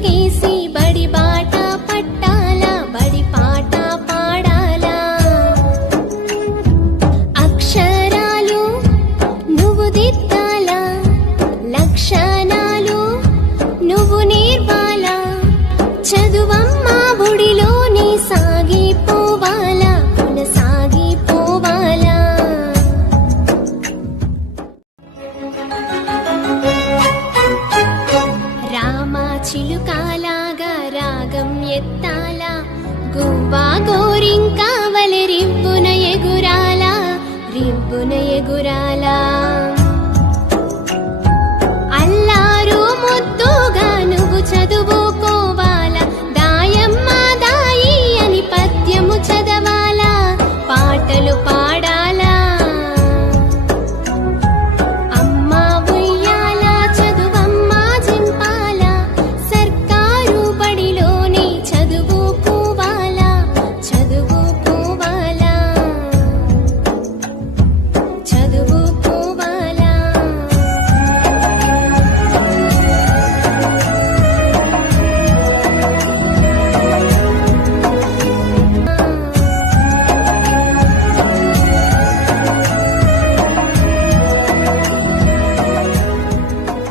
చిలకేసి బడి బాట పట్టాల, బడి పాట పాడాలా. అక్షరాలు నువ్వు దిద్దాలా, లక్షణాలు నువ్వు నేర్పాలా. చదువమ్మ బుడిలోని సాగిపోవాలా, కొనసాగిపోవాలా. రామా చిలుకాలాగా రాగం ఎత్తాలా, గువ్వా గోరింకా వలె రివ్వున ఎగురాలా, రివ్వున ఎగురాలా.